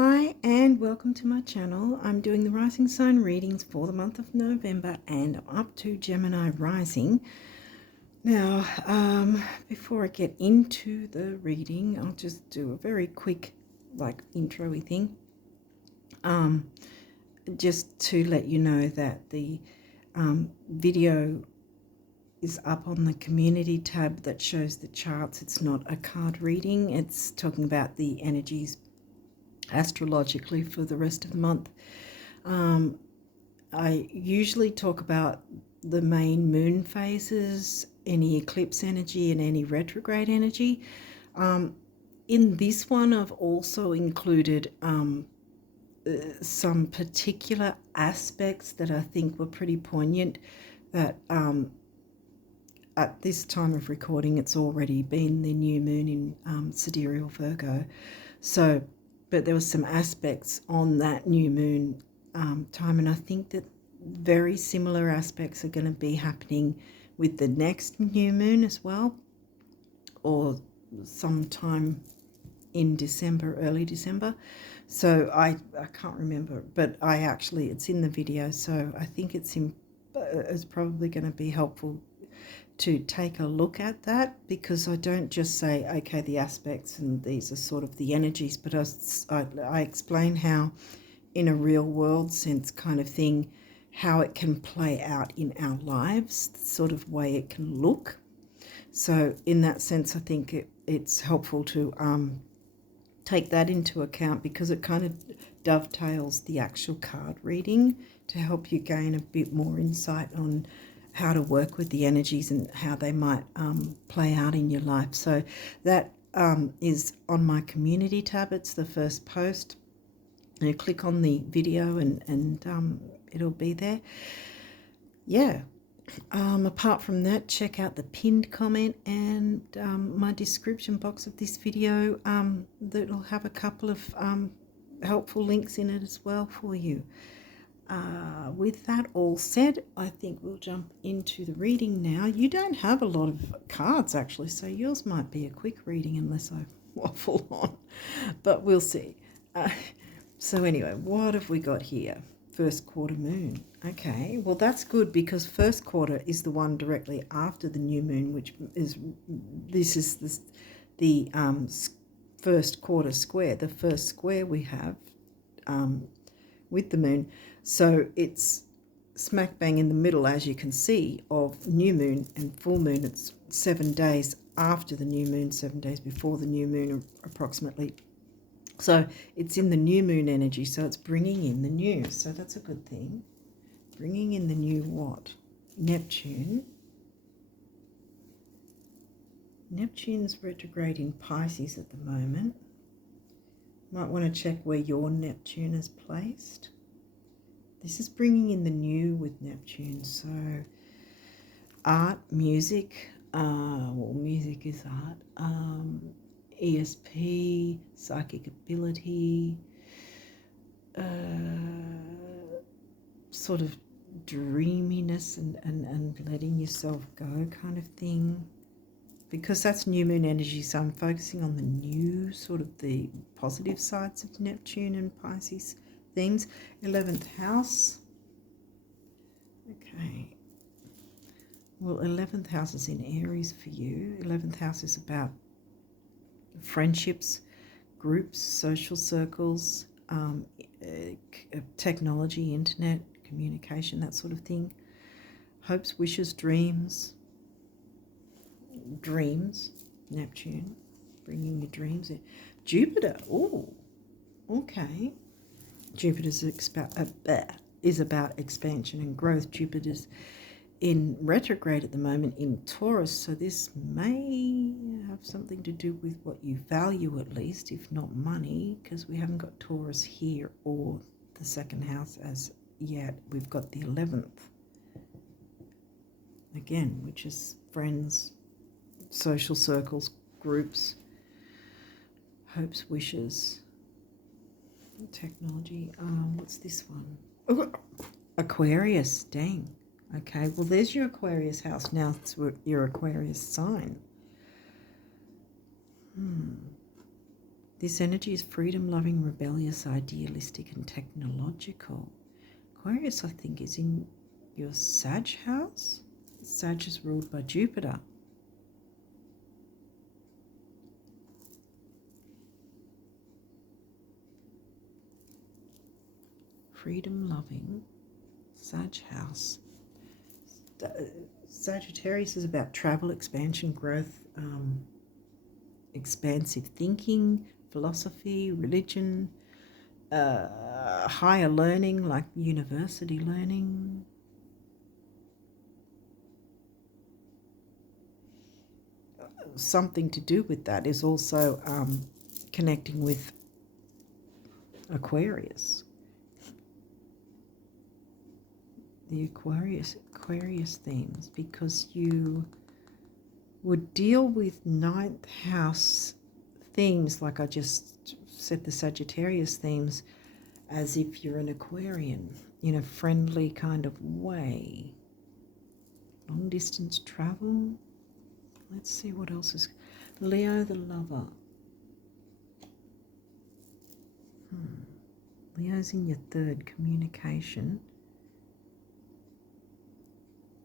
Hi and welcome to my channel. I'm doing the rising sign readings for the month of November and I'm up to Gemini rising. Now, before I get into the reading, I'll just do a very quick intro-y thing. Just to let you know that the video is up on the community tab that shows the charts. It's not a card reading. It's talking about the energies astrologically for the rest of the month. I usually talk about the main moon phases, any eclipse energy and any retrograde energy. In this one I've also included some particular aspects that I think were pretty poignant that at this time of recording it's already been the new moon in sidereal Virgo. But there were some aspects on that new moon time, and I think that very similar aspects are going to be happening with the next new moon as well, or sometime in December, early December. So I can't remember, but it's in the video, so I think it's probably going to be helpful to take a look at that, because I don't just say, okay, the aspects and these are sort of the energies, but I explain how, in a real world sense kind of thing, how it can play out in our lives, the sort of way it can look. So in that sense, I think it's helpful to take that into account, because it kind of dovetails the actual card reading to help you gain a bit more insight on how to work with the energies and how they might play out in your life. So that is on my community tab. It's the first post. You click on the video and it'll be there. Yeah. Apart from that, check out the pinned comment and my description box of this video. That'll have a couple of helpful links in it as well for you. With that all said, I think we'll jump into the reading now. You don't have a lot of cards actually, so yours might be a quick reading unless I waffle on, but we'll see. So anyway, what have we got here? First quarter moon. Okay, well that's good, because first quarter is the one directly after the new moon, which is the first quarter square, the first square we have with the moon. So it's smack bang in the middle, as you can see, of new moon and full moon. It's 7 days after the new moon, 7 days before the new moon approximately. So it's in the new moon energy, so it's bringing in the new. So that's a good thing. Bringing in the new what? Neptune. Neptune's retrograde in Pisces at the moment. Might want to check where your Neptune is placed. This is bringing in the new with Neptune. So art, music, well, music is art, ESP, psychic ability, sort of dreaminess and letting yourself go kind of thing, because that's new moon energy. So I'm focusing on the new, sort of the positive sides of Neptune and Pisces themes. 11th house. Okay. Well, 11th house is in Aries for you. 11th house is about friendships, groups, social circles, technology, internet, communication, that sort of thing. Hopes, wishes, dreams, Neptune, bringing your dreams in. Jupiter, oh, okay. Jupiter is about expansion and growth. Jupiter's in retrograde at the moment in Taurus, so this may have something to do with what you value, at least, if not money, because we haven't got Taurus here or the second house as yet. We've got the 11th again, which is friends, social circles, groups, hopes, wishes, technology. What's this one? Oh, Aquarius, dang. Okay, well there's your Aquarius house. Now it's your Aquarius sign. This energy is freedom-loving, rebellious, idealistic, and technological. Aquarius, I think, is in your Sag house. Sag is ruled by Jupiter. Freedom-loving, Sag house. Sagittarius is about travel, expansion, growth, expansive thinking, philosophy, religion, higher learning, like university learning. Something to do with that is also connecting with Aquarius. The Aquarius themes, because you would deal with ninth house themes, like I just said, the Sagittarius themes, as if you're an Aquarian in a friendly kind of way. Long distance travel. Let's see what else is. Leo the lover. Leo's in your third, communication.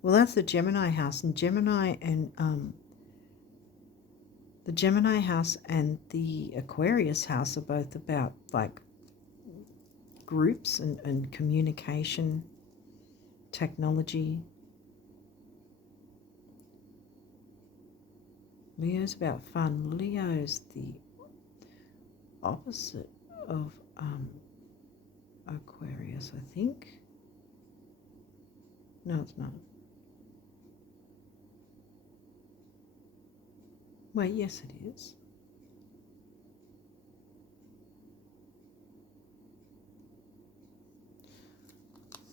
Well, that's the Gemini house, and Gemini and the Gemini house and the Aquarius house are both about like groups and communication, technology. Leo's about fun. Leo's the opposite of Aquarius, I think. No, it's not. Wait, yes it is.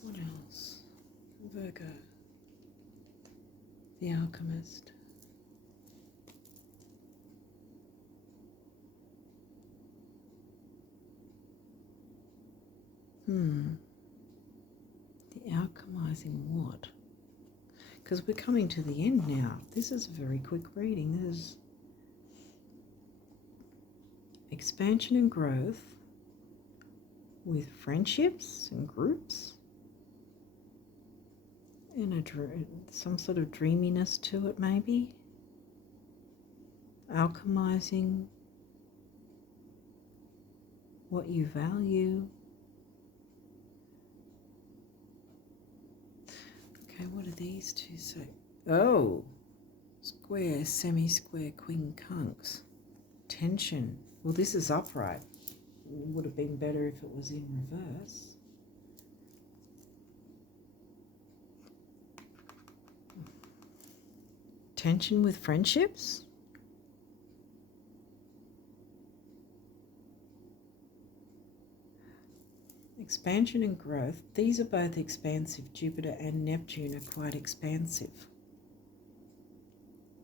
What else? Virgo. The Alchemist. The alchemizing what? Because we're coming to the end now. This is a very quick reading. There's expansion and growth with friendships and groups, and some sort of dreaminess to it, maybe. Alchemizing what you value. Okay, what are these two say? Oh, square, semi-square, queen conks. Tension. Well, this is upright. It would have been better if it was in reverse. Tension with friendships. Expansion and growth. These are both expansive. Jupiter and Neptune are quite expansive.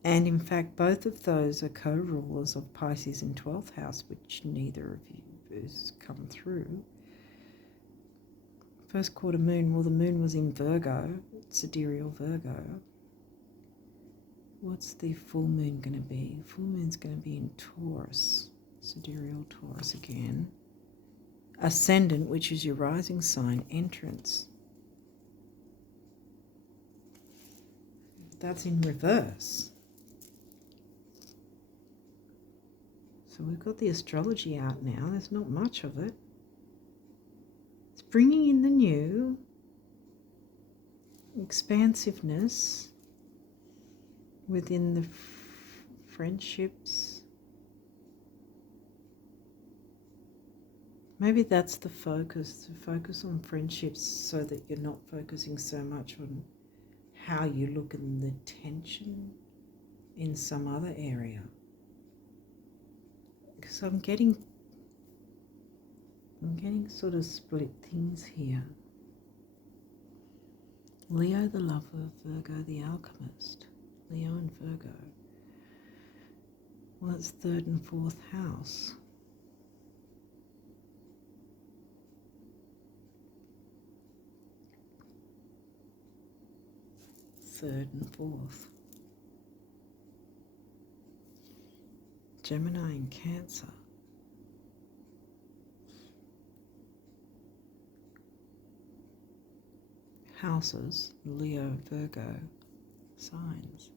And in fact, both of those are co-rulers of Pisces in 12th house, which neither of you has come through. First quarter moon, well, the moon was in Virgo, sidereal Virgo. What's the full moon going to be? Full moon's going to be in Taurus, sidereal Taurus again. Ascendant, which is your rising sign, entrance. That's in reverse. So we've got the astrology out now. There's not much of it. It's bringing in the new, expansiveness within the friendships. Maybe that's the focus, to focus on friendships so that you're not focusing so much on how you look and the tension in some other area. Because I'm getting sort of split things here. Leo the lover, Virgo the alchemist. Leo and Virgo. Well, it's third and fourth house. Third and fourth. Gemini and Cancer. houses, Leo, Virgo signs.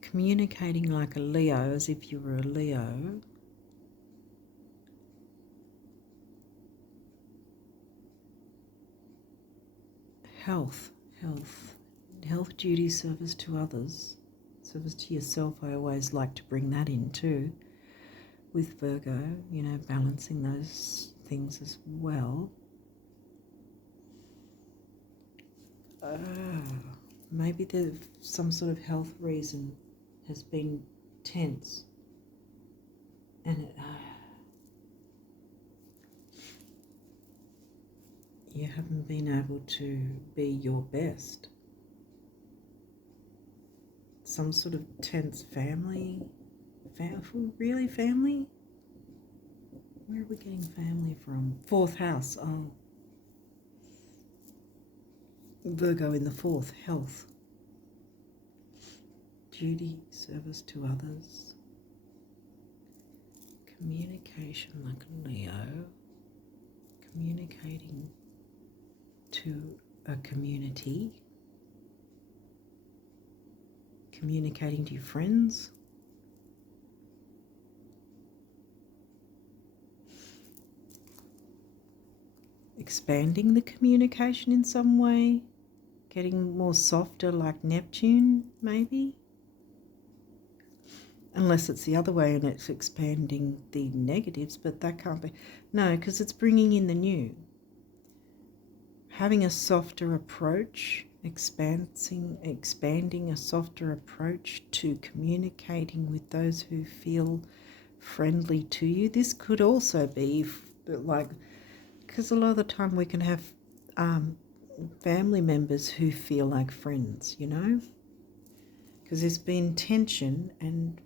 Communicating like a Leo, as if you were a Leo. Health duty, service to others, service to yourself. I always like to bring that in too with Virgo, you know, balancing those things as well. Maybe there's some sort of health reason has been tense, and you haven't been able to be your best. Some sort of tense family? Really, family? Where are we getting family from? Fourth house. Oh. Virgo in the fourth, health. Duty, service to others. Communication like a Leo. Communicating to a community. Communicating to your friends. Expanding the communication in some way. Getting more softer like Neptune, maybe. Unless it's the other way and it's expanding the negatives, but that can't be. No, because it's bringing in the new. Having a softer approach, expanding a softer approach to communicating with those who feel friendly to you. This could also be like, because a lot of the time we can have family members who feel like friends, you know, because there's been tension and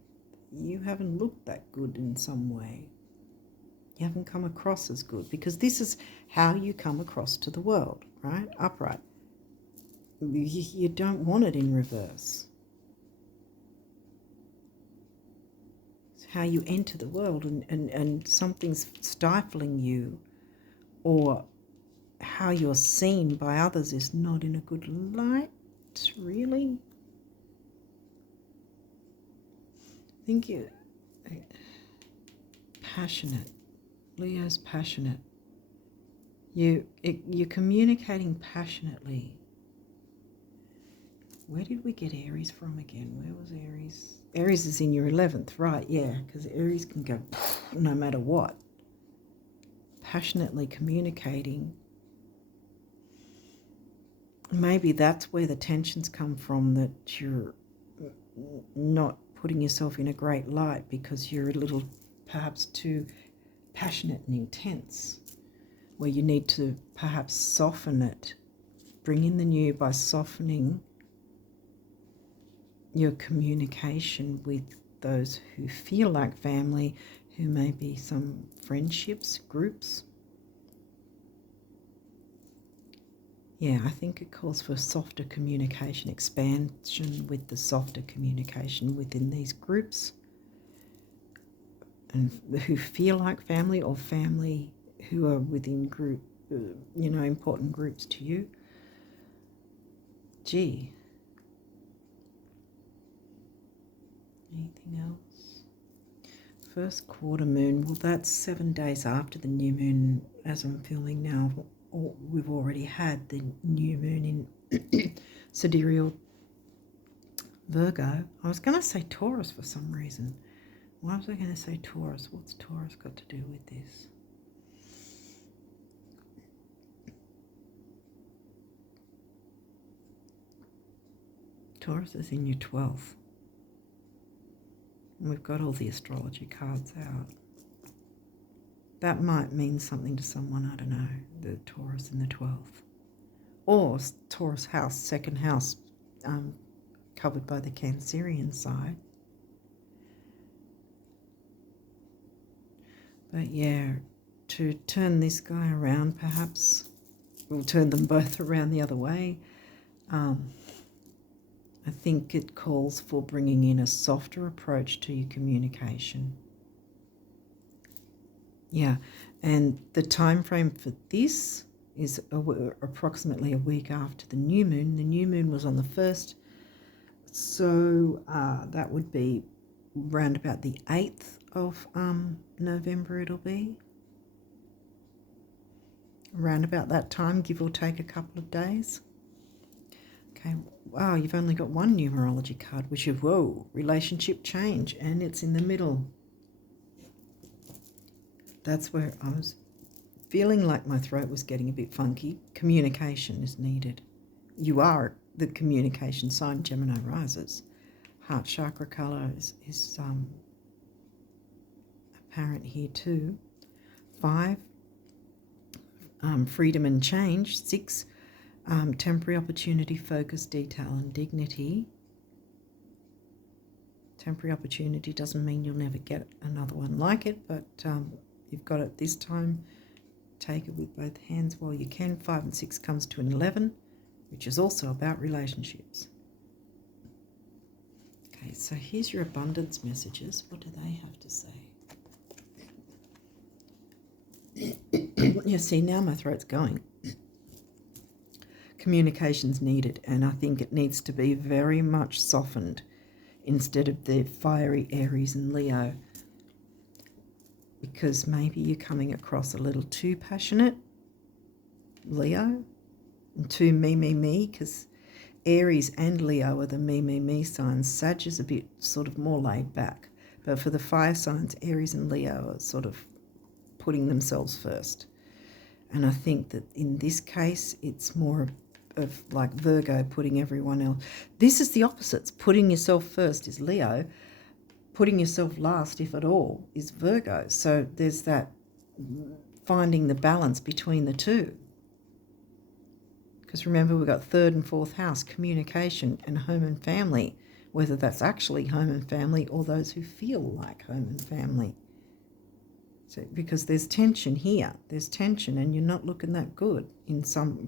you haven't looked that good in some way. You haven't come across as good, because this is how you come across to the world, right? Upright. You don't want it in reverse. It's how you enter the world, and something's stifling you, or how you're seen by others is not in a good light, really. I think you're passionate. Leo's passionate. You're communicating passionately. Where did we get Aries from again? Where was Aries? Aries is in your 11th, right? Yeah, because Aries can go no matter what. Passionately communicating. Maybe that's where the tensions come from, that you're not putting yourself in a great light because you're a little perhaps too passionate and intense, where you need to perhaps soften it, bring in the new by softening your communication with those who feel like family, who may be some friendships, groups. Yeah, I think it calls for softer communication, expansion with the softer communication within these groups, and who feel like family, or family who are within group, you know, important groups to you. Gee. Anything else? First quarter moon, well, that's 7 days after the new moon. As I'm filming now, we've already had the new moon in sidereal Virgo. I was going to say Taurus for some reason. Why was I going to say Taurus? What's Taurus got to do with this? Taurus is in your 12th. And we've got all the astrology cards out. That might mean something to someone, I don't know, the Taurus in the 12th. Or Taurus house, second house, covered by the Cancerian side. But yeah, to turn this guy around, perhaps, we'll turn them both around the other way. I think it calls for bringing in a softer approach to your communication. Yeah, and the time frame for this is approximately a week after the new moon. The new moon was on the 1st, so that would be round about the 8th of November it'll be. Around about that time, give or take a couple of days. Okay, wow, you've only got one numerology card, which is, whoa, relationship change, and it's in the middle. That's where I was feeling like my throat was getting a bit funky. Communication is needed. You are the communication sign, Gemini rises. Heart chakra colour is apparent here too. 5, freedom and change. 6, temporary opportunity, focus, detail and dignity. Temporary opportunity doesn't mean you'll never get another one like it, but you've got it this time. Take it with both hands while you can. 5 and 6 comes to an 11, which is also about relationships. Okay, so here's your abundance messages. What do they have to say? You see, now my throat's going. Communication's needed, and I think it needs to be very much softened instead of the fiery Aries and Leo, because maybe you're coming across a little too passionate, Leo, and too me, because Aries and Leo are the me signs. Sag is a bit sort of more laid back, but for the fire signs, Aries and Leo are sort of putting themselves first. And I think that in this case, it's more of like Virgo putting everyone else. This is the opposites. Putting yourself first is Leo. Putting yourself last, if at all, is Virgo. So there's that finding the balance between the two. Because remember, we've got 3rd and 4th house, communication and home and family, whether that's actually home and family or those who feel like home and family. So, because there's tension here, there's tension, and you're not looking that good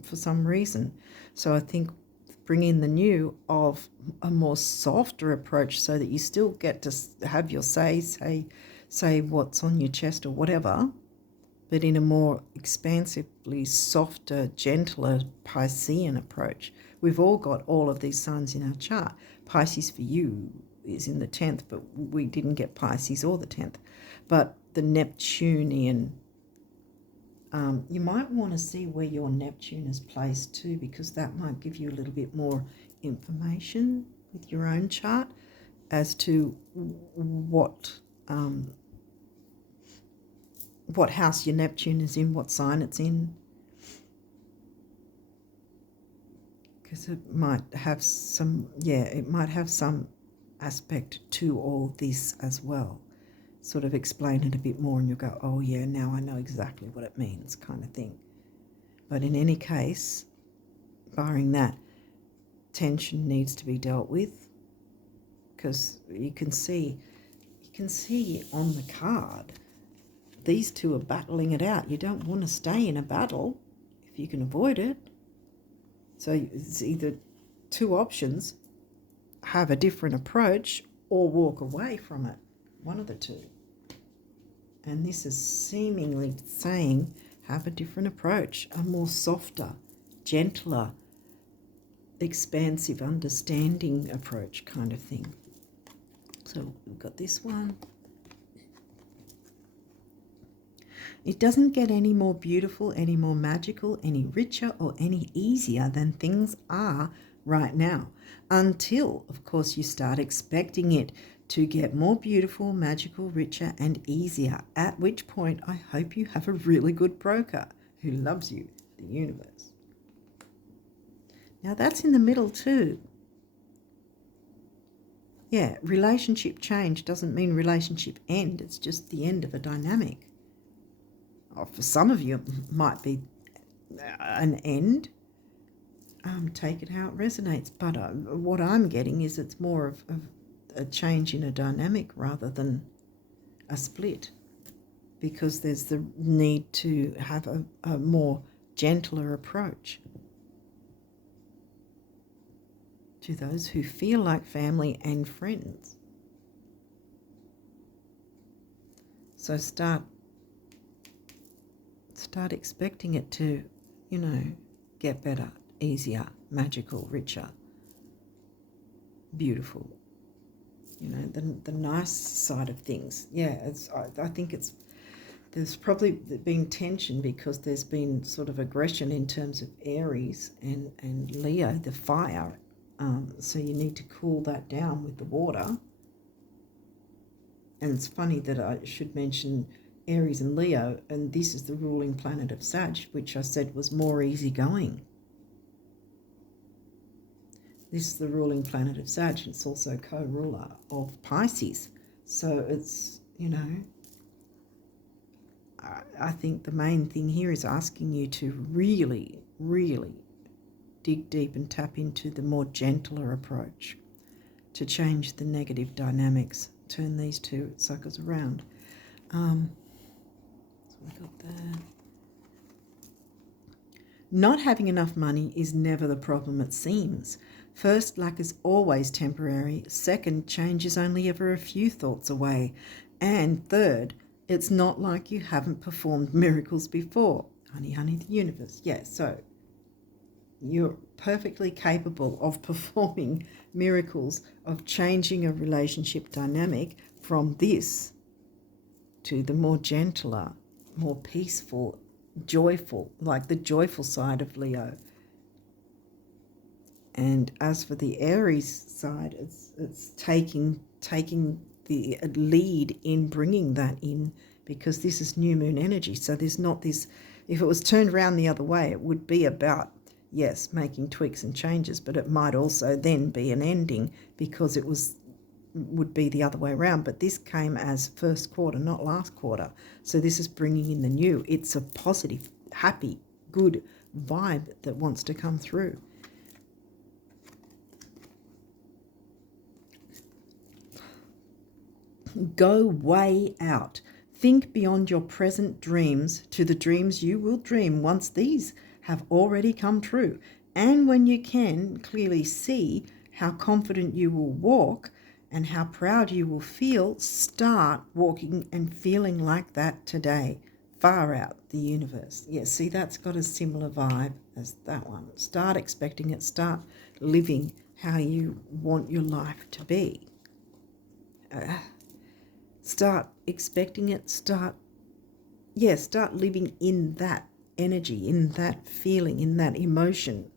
for some reason. So I think bring in the new of a more softer approach, so that you still get to have your say what's on your chest or whatever, but in a more expansively softer, gentler Piscean approach. We've all got all of these signs in our chart. Pisces for you is in the 10th, but we didn't get Pisces or the 10th. But the Neptunian, you might want to see where your Neptune is placed too, because that might give you a little bit more information with your own chart as to what house your Neptune is in, what sign it's in, because it might have some aspect to all this as well. Sort of explain it a bit more and you'll go, oh yeah, now I know exactly what it means, kind of thing. But in any case, barring that, tension needs to be dealt with, because you can see on the card, these two are battling it out. You don't want to stay in a battle if you can avoid it. So it's either two options: have a different approach or walk away from it. One of the two. And this is seemingly saying have a different approach, a more softer, gentler, expansive, understanding approach kind of thing. So we've got this one. It doesn't get any more beautiful, any more magical, any richer, or any easier than things are right now, until, of course, you start expecting it to get more beautiful, magical, richer, and easier, at which point I hope you have a really good broker who loves you, the universe. Now that's in the middle too. Yeah, relationship change doesn't mean relationship end. It's just the end of a dynamic. For some of you, it might be an end. Take it how it resonates. But what I'm getting is it's more of a change in a dynamic rather than a split, because there's the need to have a more gentler approach to those who feel like family and friends. So start start expecting it to, get better, easier, magical, richer, beautiful. The nice side of things. Yeah, I think there's probably been tension because there's been sort of aggression in terms of Aries and Leo, the fire. So you need to cool that down with the water. And it's funny that I should mention Aries and Leo, and this is the ruling planet of Sag, which I said was more easygoing. This is the ruling planet of Sag. It's also co-ruler of Pisces. So it's, I think the main thing here is asking you to really, really dig deep and tap into the more gentler approach to change the negative dynamics, turn these two suckers around. So we got that. Not having enough money is never the problem, it seems. First, lack is always temporary. Second, change is only ever a few thoughts away. And third, it's not like you haven't performed miracles before. Honey, honey, the universe. Yeah, so you're perfectly capable of performing miracles, of changing a relationship dynamic from this to the more gentler, more peaceful, joyful, like the joyful side of Leo. And as for the Aries side, it's taking the lead in bringing that in, because this is new moon energy. So there's not this, if it was turned around the other way, it would be about, yes, making tweaks and changes, but it might also then be an ending because it would be the other way around. But this came as first quarter, not last quarter. So this is bringing in the new. It's a positive, happy, good vibe that wants to come through. Go way out. Think beyond your present dreams to the dreams you will dream once these have already come true. And when you can clearly see how confident you will walk and how proud you will feel, start walking and feeling like that today. Far out, the universe. Yeah, see, that's got a similar vibe as that one. Start expecting it. Start living how you want your life to be. Start expecting it. Start living in that energy, in that feeling, in that emotion.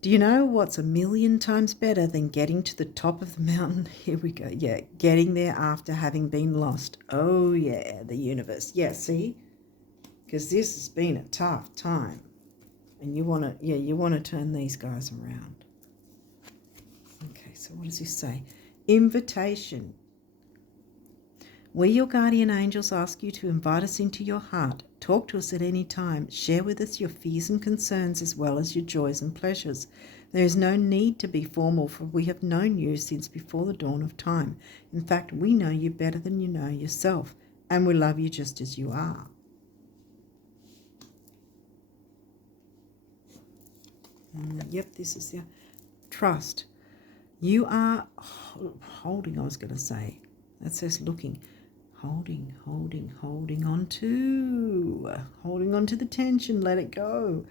Do you know what's 1,000,000 times better than getting to the top of the mountain? Here we go. Yeah, getting there after having been lost. Oh, yeah, the universe. Yeah, see? Because this has been a tough time. And you want to turn these guys around. Okay, so what does this say? Invitation. We, your guardian angels, ask you to invite us into your heart. Talk to us at any time. Share with us your fears and concerns as well as your joys and pleasures. There is no need to be formal, for we have known you since before the dawn of time. In fact, we know you better than you know yourself, and we love you just as you are. Yep, this is the trust. You are holding, I was going to say. That says looking. Holding on to the tension. Let it go.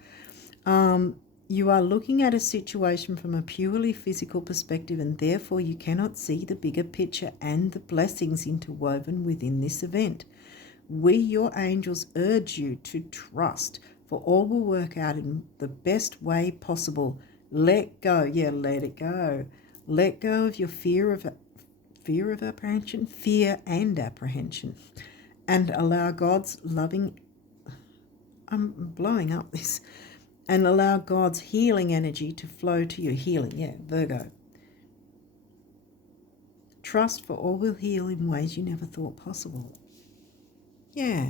You are looking at a situation from a purely physical perspective, and therefore you cannot see the bigger picture and the blessings interwoven within this event. We, your angels, urge you to trust, for all will work out in the best way possible. Let go. Yeah, let it go. Let go of your fear and apprehension, and allow God's loving, I'm blowing up this, and allow God's healing energy to flow to you. Healing, yeah, Virgo. Trust, for all will heal in ways you never thought possible. Yeah.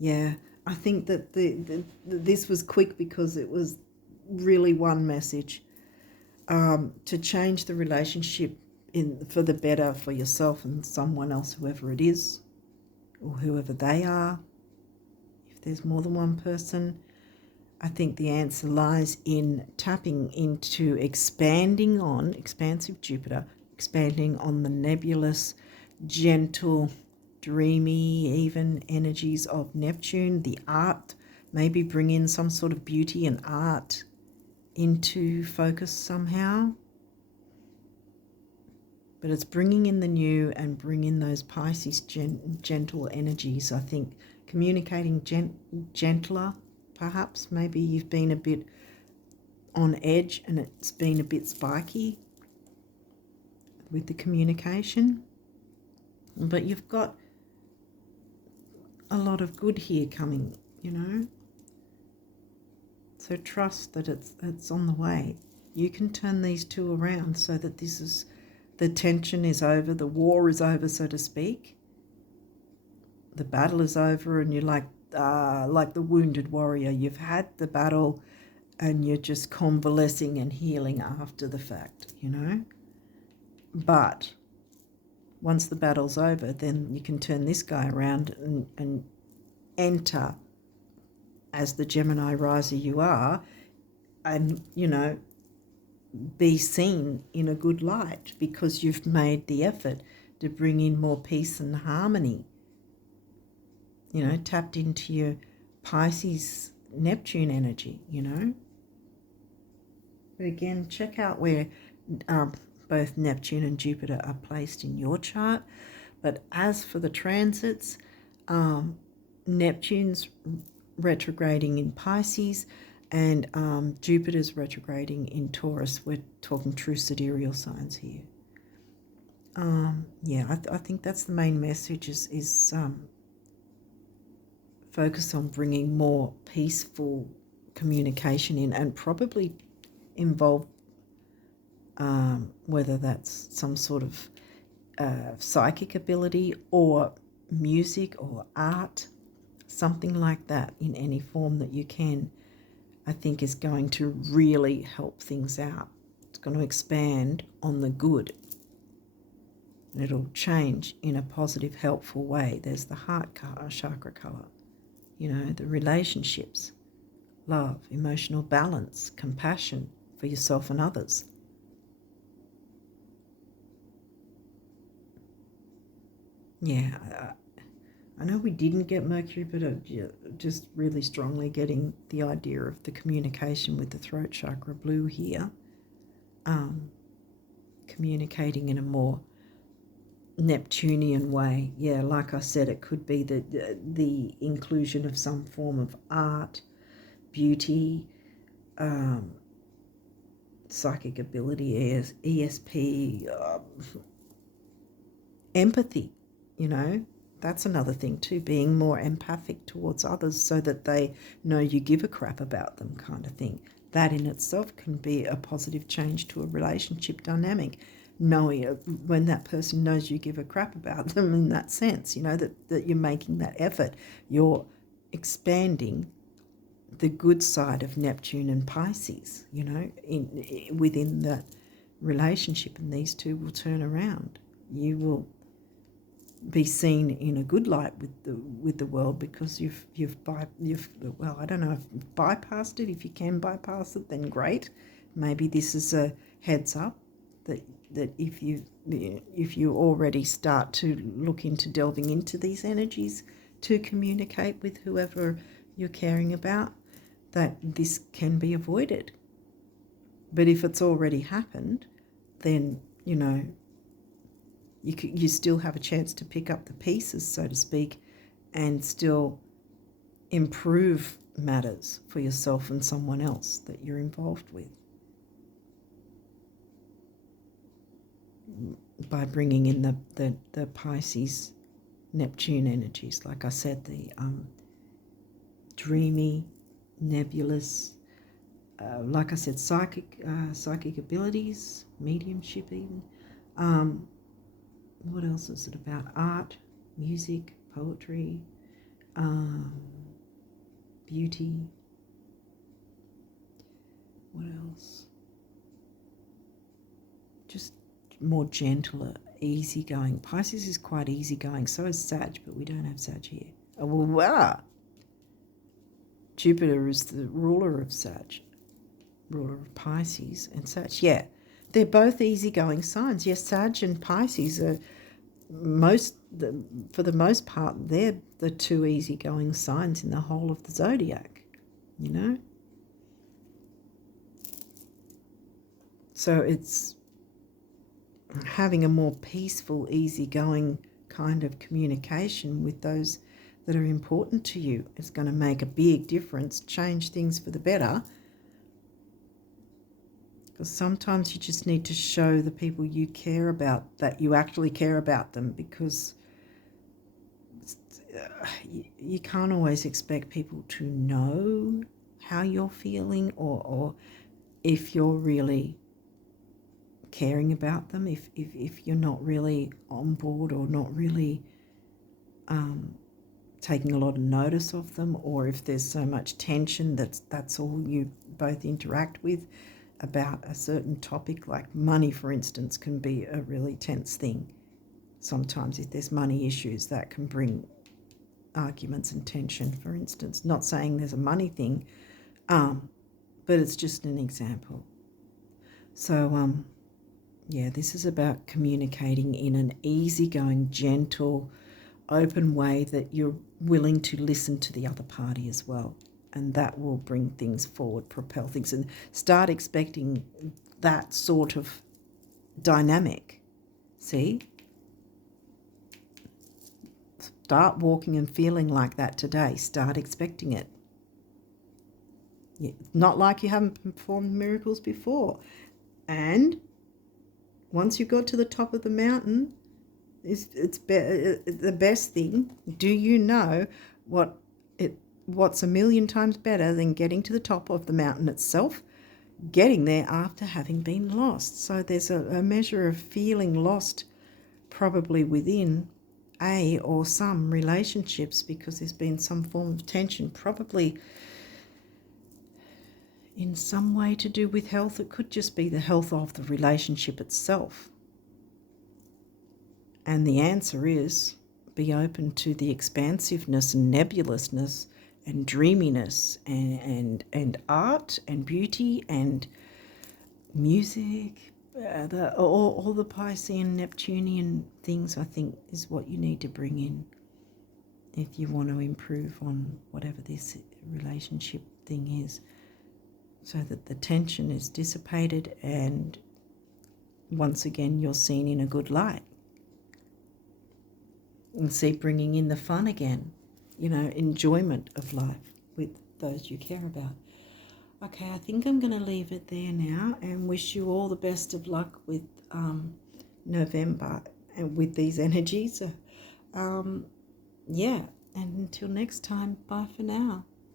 Yeah, I think that this was quick because it was really one message. To change the relationship for the better for yourself and someone else, whoever it is, or whoever they are, if there's more than one person. I think the answer lies in tapping into expansive Jupiter, expanding on the nebulous, gentle, dreamy, even energies of Neptune, the art, maybe bring in some sort of beauty and art into focus somehow. But it's bringing in the new and bring in those Pisces gentle energies, I think. Communicating gentler, perhaps. Maybe you've been a bit on edge and it's been a bit spiky with the communication. But you've got a lot of good here coming, you know. So trust that it's on the way. You can turn these two around so that the tension is over, the war is over, so to speak. The battle is over and you're like the wounded warrior. You've had the battle and you're just convalescing and healing after the fact, you know. But once the battle's over, then you can turn this guy around and enter as the Gemini riser you are and, you know, be seen in a good light because you've made the effort to bring in more peace and harmony. You know, tapped into your Pisces Neptune energy, you know. But again, check out where both Neptune and Jupiter are placed in your chart. But as for the transits, Neptune's retrograding in Pisces and Jupiter's retrograding in Taurus. We're talking true sidereal signs here. Yeah, I think that's the main message is focus on bringing more peaceful communication in and probably involve whether that's some sort of psychic ability or music or art, something like that in any form that you can, I think is going to really help things out. It's going to expand on the good. And it'll change in a positive, helpful way. There's the heart chakra color, you know, the relationships, love, emotional balance, compassion for yourself and others. Yeah, I know we didn't get Mercury, but just really strongly getting the idea of the communication with the throat chakra blue here. Communicating in a more Neptunian way. Yeah, like I said, it could be the inclusion of some form of art, beauty, psychic ability, ESP, empathy, you know. That's another thing too, being more empathic towards others so that they know you give a crap about them, kind of thing. That in itself can be a positive change to a relationship dynamic, knowing when that person knows you give a crap about them in that sense, you know, that you're making that effort. You're expanding the good side of Neptune and Pisces, you know, within that relationship, and these two will turn around. You will be seen in a good light with the world because you've well, I don't know if you've bypassed it. If you can bypass it, then great. Maybe this is a heads up that if you already start to look into delving into these energies to communicate with whoever you're caring about, that this can be avoided. But if it's already happened, then, you know, you still have a chance to pick up the pieces, so to speak, and still improve matters for yourself and someone else that you're involved with by bringing in the Pisces Neptune energies. Like I said, the dreamy, nebulous, like I said, psychic abilities, mediumship even. What else is it about? Art, music, poetry, beauty. What else? Just more gentler, easygoing. Pisces is quite easygoing. So is Sag, but we don't have Sag here. Oh, well, wow. Jupiter is the ruler of Sag, ruler of Pisces and Sag. Yeah, they're both easygoing signs. Yes, Sag and Pisces are for the most part, they're the two easygoing signs in the whole of the zodiac, you know. So it's having a more peaceful, easygoing kind of communication with those that are important to you is going to make a big difference, change things for the better. Because sometimes you just need to show the people you care about that you actually care about them, because you can't always expect people to know how you're feeling or if you're really caring about them, if you're not really on board or not really taking a lot of notice of them, or if there's so much tension that's all you both interact with about a certain topic, like money, for instance, can be a really tense thing. Sometimes if there's money issues, that can bring arguments and tension, for instance. Not saying there's a money thing, but it's just an example. So, yeah, this is about communicating in an easygoing, gentle, open way that you're willing to listen to the other party as well. And that will bring things forward, propel things, and start expecting that sort of dynamic. See? Start walking and feeling like that today. Start expecting it. Not like you haven't performed miracles before. And once you got to the top of the mountain, it's the best thing. Do you know what's a million times better than getting to the top of the mountain itself? Getting there after having been lost. So there's a measure of feeling lost probably within a or some relationships, because there's been some form of tension, probably in some way to do with health. It could just be the health of the relationship itself. And the answer is be open to the expansiveness and nebulousness and dreaminess and art and beauty and music. All the Piscean, Neptunian things, I think, is what you need to bring in if you want to improve on whatever this relationship thing is, so that the tension is dissipated and once again you're seen in a good light. And see, bringing in the fun again, enjoyment of life with those you care about. Okay, I think I'm going to leave it there now and wish you all the best of luck with November and with these energies. Yeah, and until next time, bye for now.